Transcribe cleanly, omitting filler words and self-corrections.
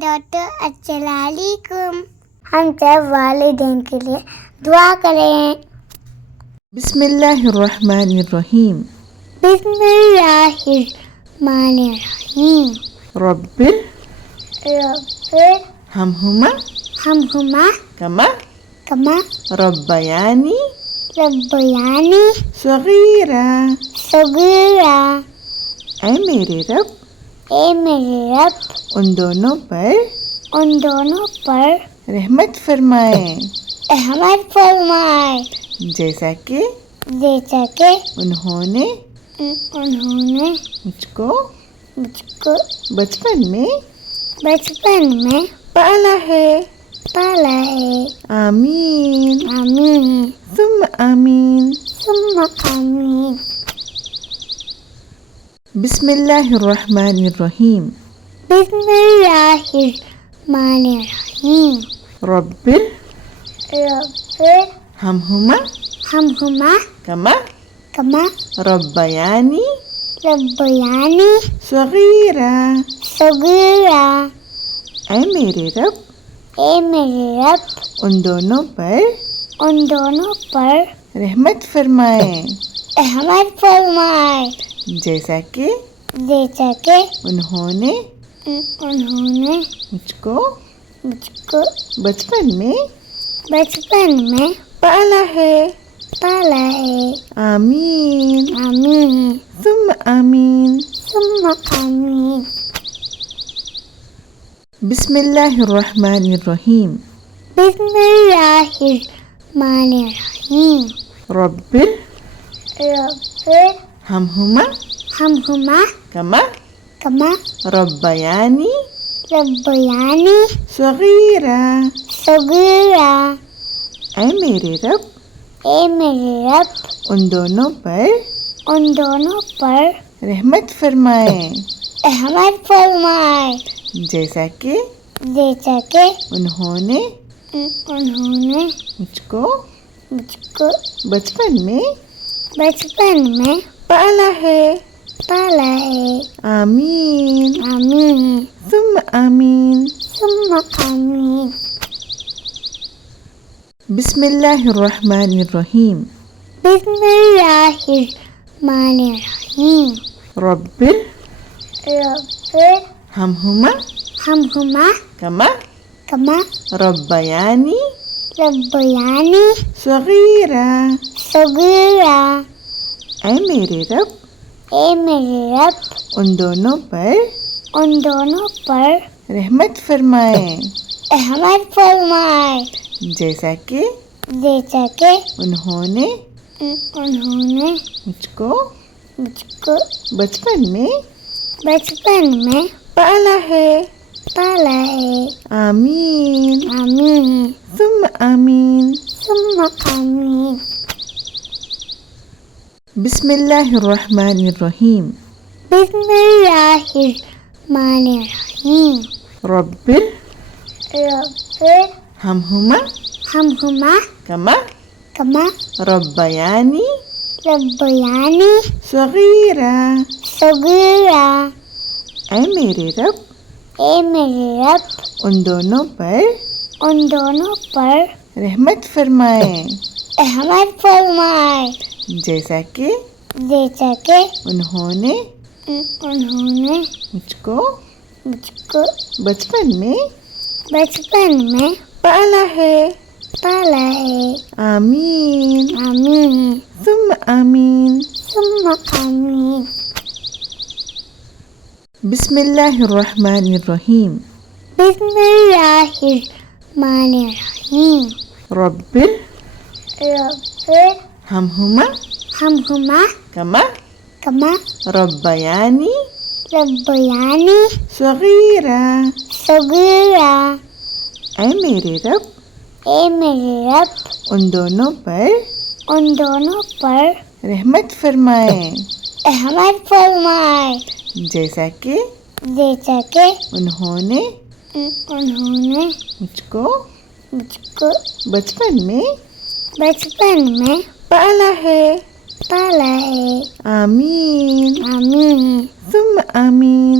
Doctor السلام علیکم. ہم سب والدین کے لیے دعا کریں. بسم اللہ الرحمن الرحیم. بسم اللہ الرحمن الرحیم. رب ہمہما کما ربیانی صغیرا. اے میرے رب ان دونوں پر رحمت فرمائے جیسا کہ انہوں نے مجھ کو بچپن میں پالا ہے. آمین ثم آمین. بسم اللہ الرحمن الرحیم. بسم اللہ الرحمن الرحیم. رب ہمہما کما ربیانی صغیرا. اے میرے رب ان دونوں پر رحمت فرمائے جیسا کہ انہوں نے مجھ کو بچپن میں پالا ہے. آمین ثم آمین. بسم اللہ الرحمن الرحیم. بسم اللہ الرحمن الرحیم. رب ہمہما کما ربیانی صغیرا. اے میرے رب ان دونوں پر رحمت فرمائے جیسا کہ انہوں نے مجھ کو بچپن میں پالا ہے. آمین ثم آمین. بسم اللہ الرحمن الرحیم. بسم اللہ الرحمن الرحیم. رب ہمہما کما ربیانی صغیرا. اے میرے رب ان دونوں پر رحمت فرمائے جیسا کہ انہوں نے مجھ کو بچپن میں پالا ہے. آمین ثم آمین. بسم اللہ الرحمن الرحیم. بسم اللہ الرحمن الرحیم. رب ہمہما کما ربیانی صغیرا. اے میرے رب ان دونوں پر رحمت فرمائے جیسا کہ انہوں نے مجھ کو بچپن میں پالا ہے. آمین ثم آمین. بسم اللہ الرحمن الرحیم. بسم اللہ الرحمن الرحیم. رب ہمہما کما ربیانی صغیرا. اے میرے رب ان دونوں پر رحمت فرمائے جیسا کہ انہوں نے مجھ کو بچپن میں پالا ہے. آمین ثم آمین.